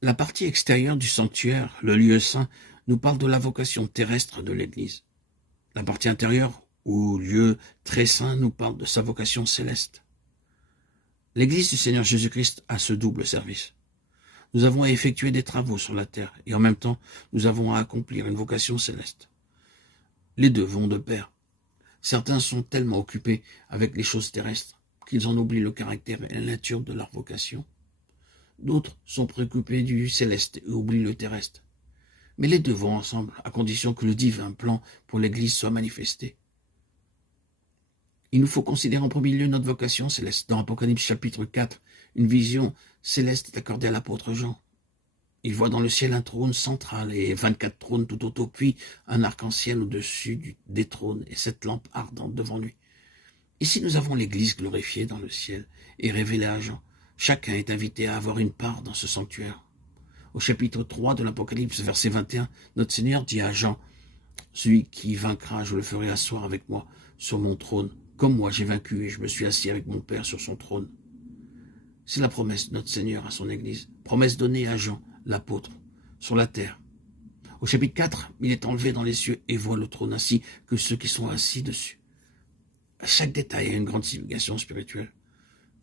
La partie extérieure du sanctuaire, le lieu saint, nous parle de la vocation terrestre de l'Église. La partie intérieure, ou lieu très saint, nous parle de sa vocation céleste. L'Église du Seigneur Jésus-Christ a ce double service. Nous avons à effectuer des travaux sur la terre, et en même temps, nous avons à accomplir une vocation céleste. Les deux vont de pair. Certains sont tellement occupés avec les choses terrestres qu'ils en oublient le caractère et la nature de leur vocation. D'autres sont préoccupés du céleste et oublient le terrestre. Mais les deux vont ensemble, à condition que le divin plan pour l'Église soit manifesté. Il nous faut considérer en premier lieu notre vocation céleste. Dans Apocalypse chapitre 4, une vision céleste est accordée à l'apôtre Jean. Il voit dans le ciel un trône central et 24 trônes tout autour, puis un arc-en-ciel au-dessus des trônes et 7 lampes ardentes devant lui. Ici, nous avons l'Église glorifiée dans le ciel et révélée à Jean. Chacun est invité à avoir une part dans ce sanctuaire. Au chapitre 3 de l'Apocalypse, verset 21, notre Seigneur dit à Jean, « Celui qui vaincra, je le ferai asseoir avec moi sur mon trône, comme moi j'ai vaincu et je me suis assis avec mon Père sur son trône. » C'est la promesse de notre Seigneur à son Église, promesse donnée à Jean, l'apôtre, sur la terre. Au chapitre 4, il est enlevé dans les cieux et voit le trône ainsi que ceux qui sont assis dessus. Chaque détail a une grande signification spirituelle.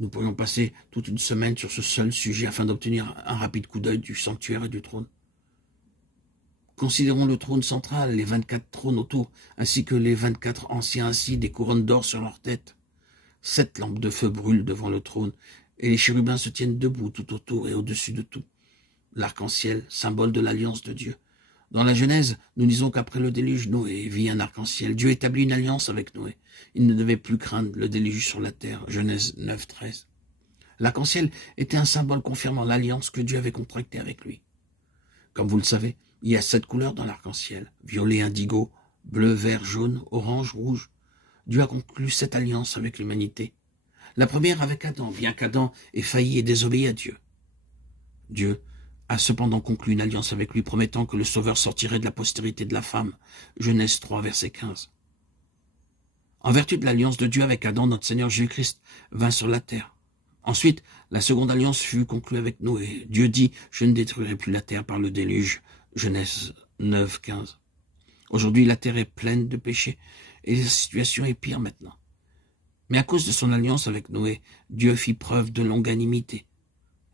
Nous pourrions passer toute une semaine sur ce seul sujet afin d'obtenir un rapide coup d'œil du sanctuaire et du trône. Considérons le trône central, les 24 trônes autour, ainsi que les 24 anciens assis, des couronnes d'or sur leurs têtes. 7 lampes de feu brûlent devant le trône, et les chérubins se tiennent debout tout autour et au-dessus de tout. L'arc-en-ciel, symbole de l'alliance de Dieu. Dans la Genèse, nous lisons qu'après le déluge, Noé vit un arc-en-ciel. Dieu établit une alliance avec Noé. Il ne devait plus craindre le déluge sur la terre. Genèse 9, 13. L'arc-en-ciel était un symbole confirmant l'alliance que Dieu avait contractée avec lui. Comme vous le savez, il y a 7 couleurs dans l'arc-en-ciel. Violet, indigo, bleu, vert, jaune, orange, rouge. Dieu a conclu cette alliance avec l'humanité. La première avec Adam, bien qu'Adam ait failli et désobéi à Dieu. Dieu a cependant conclu une alliance avec lui, promettant que le Sauveur sortirait de la postérité de la femme. Genèse 3, verset 15. En vertu de l'alliance de Dieu avec Adam, notre Seigneur Jésus-Christ vint sur la terre. Ensuite, la seconde alliance fut conclue avec Noé. Dieu dit, je ne détruirai plus la terre par le déluge. Genèse 9, 15. Aujourd'hui, la terre est pleine de péchés et la situation est pire maintenant. Mais à cause de son alliance avec Noé, Dieu fit preuve de longanimité.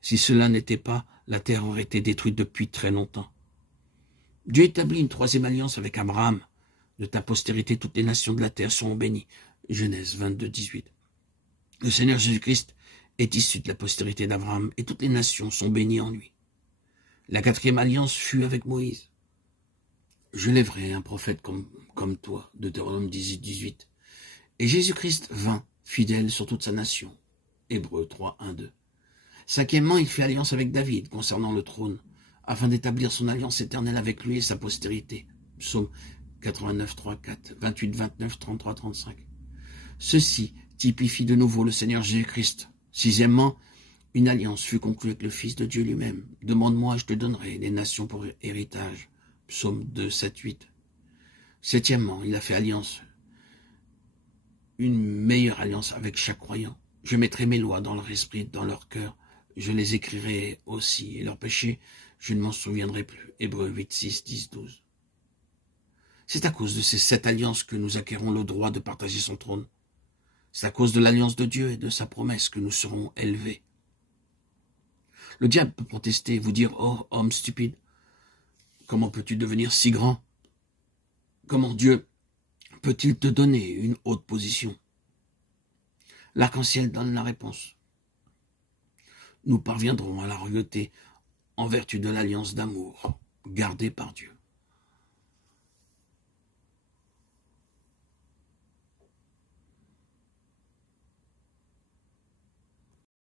Si cela n'était pas, la terre aurait été détruite depuis très longtemps. Dieu établit une troisième alliance avec Abraham. De ta postérité, toutes les nations de la terre seront bénies. Genèse 22, 18. Le Seigneur Jésus-Christ est issu de la postérité d'Abraham et toutes les nations sont bénies en lui. La quatrième alliance fut avec Moïse. Je lèverai un prophète comme toi, Deutéronome 18, 18. Et Jésus-Christ vint, fidèle sur toute sa nation. Hébreux 3, 1, 2. Cinquièmement, il fit alliance avec David concernant le trône, afin d'établir son alliance éternelle avec lui et sa postérité. Psaume 89, 3, 4, 28, 29, 33, 35. Ceci typifie de nouveau le Seigneur Jésus-Christ. Sixièmement, une alliance fut conclue avec le Fils de Dieu lui-même. Demande-moi, je te donnerai les nations pour héritage. Psaume 2, 7, 8. Septièmement, il a fait alliance, une meilleure alliance avec chaque croyant. Je mettrai mes lois dans leur esprit, dans leur cœur. Je les écrirai aussi, et leurs péchés, je ne m'en souviendrai plus. Hébreux 8, 6, 10, 12. C'est à cause de ces 7 alliances que nous acquérons le droit de partager son trône. C'est à cause de l'alliance de Dieu et de sa promesse que nous serons élevés. Le diable peut protester et vous dire, « Oh, homme stupide, comment peux-tu devenir si grand? Comment Dieu peut-il te donner une haute position ?» L'arc-en-ciel donne la réponse. Nous parviendrons à la royauté en vertu de l'alliance d'amour gardée par Dieu.